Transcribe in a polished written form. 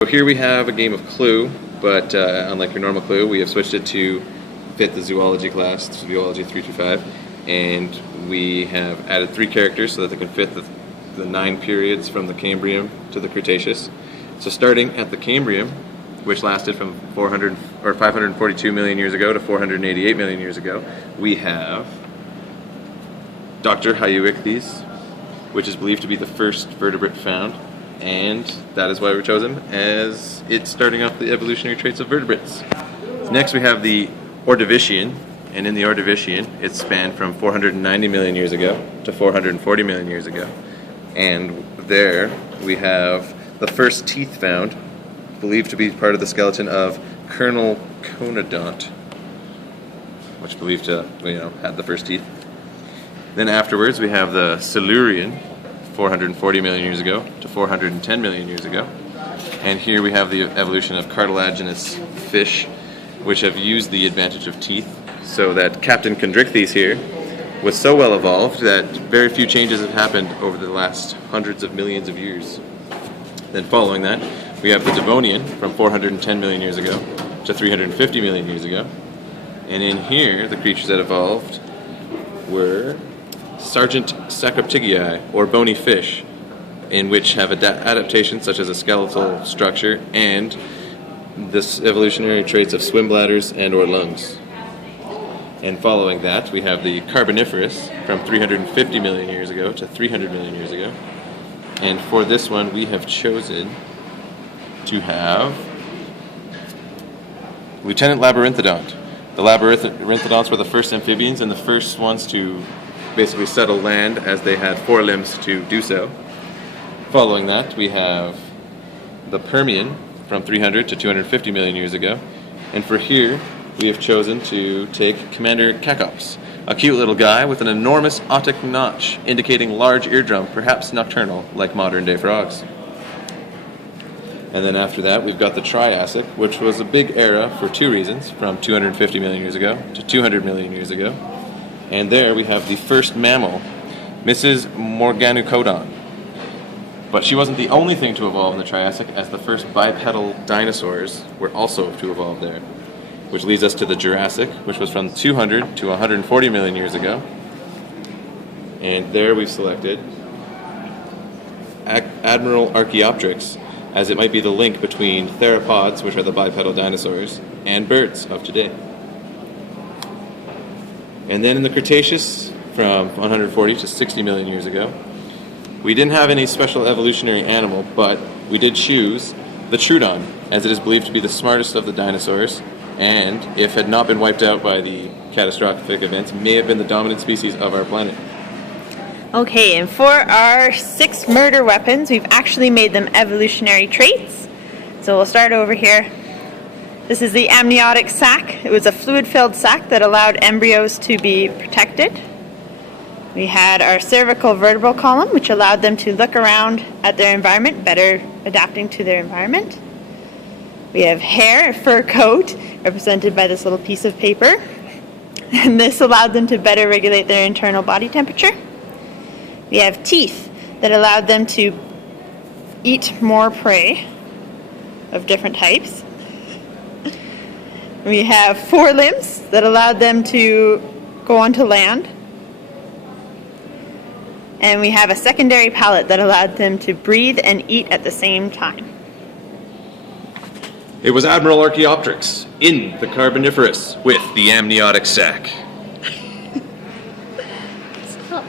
So here we have a game of Clue, but unlike your normal Clue, we have switched it to fit the zoology class, zoology 3 to 5, and we have added 3 characters so that they can fit the 9 periods from the Cambrian to the Cretaceous. So starting at the Cambrian, which lasted from 542 million years ago to 488 million years ago, we have Dr. Hyuichthes, which is believed to be the first vertebrate found, and that is why we're chosen, as it's starting off the evolutionary traits of vertebrates. Next we have the Ordovician, and in the Ordovician it spanned from 490 million years ago to 440 million years ago. And there we have the first teeth found, believed to be part of the skeleton of Colonel Conodont, which believed to, had the first teeth. Then afterwards we have the Silurian, 440 million years ago to 410 million years ago. And here we have the evolution of cartilaginous fish, which have used the advantage of teeth, so that Captain Chondrichthyes here was so well evolved that very few changes have happened over the last hundreds of millions of years. Then following that, we have the Devonian from 410 million years ago to 350 million years ago. And in here, the creatures that evolved were Sargent Sacroptigii, or bony fish, in which have adaptations such as a skeletal structure and the evolutionary traits of swim bladders and or lungs. And following that, we have the Carboniferous from 350 million years ago to 300 million years ago. And for this one, we have chosen to have Lieutenant Labyrinthodont. The Labyrinthodonts were the first amphibians and the first ones to basically settle land, as they had 4 limbs to do so. Following that, we have the Permian from 300 to 250 million years ago. And for here, we have chosen to take Commander Cacops, a cute little guy with an enormous otic notch, indicating large eardrum, perhaps nocturnal, like modern-day frogs. And then after that, we've got the Triassic, which was a big era for 2 reasons, from 250 million years ago to 200 million years ago. And there we have the first mammal, Mrs. Morganocodon. But she wasn't the only thing to evolve in the Triassic, as the first bipedal dinosaurs were also to evolve there. Which leads us to the Jurassic, which was from 200 to 140 million years ago. And there we've selected Admiral Archaeopteryx, as it might be the link between theropods, which are the bipedal dinosaurs, and birds of today. And then in the Cretaceous, from 140 to 60 million years ago, we didn't have any special evolutionary animal, but we did choose the Troodon, as it is believed to be the smartest of the dinosaurs, and if had not been wiped out by the catastrophic events, may have been the dominant species of our planet. Okay, and for our 6 murder weapons, we've actually made them evolutionary traits. So we'll start over here. This is the amniotic sac. It was a fluid-filled sac that allowed embryos to be protected. We had our cervical vertebral column, which allowed them to look around at their environment, better adapting to their environment. We have hair, a fur coat, represented by this little piece of paper. And this allowed them to better regulate their internal body temperature. We have teeth that allowed them to eat more prey of different types. We have 4 limbs that allowed them to go onto land. And we have a secondary palate that allowed them to breathe and eat at the same time. It was Admiral Archaeopteryx in the Carboniferous with the amniotic sac.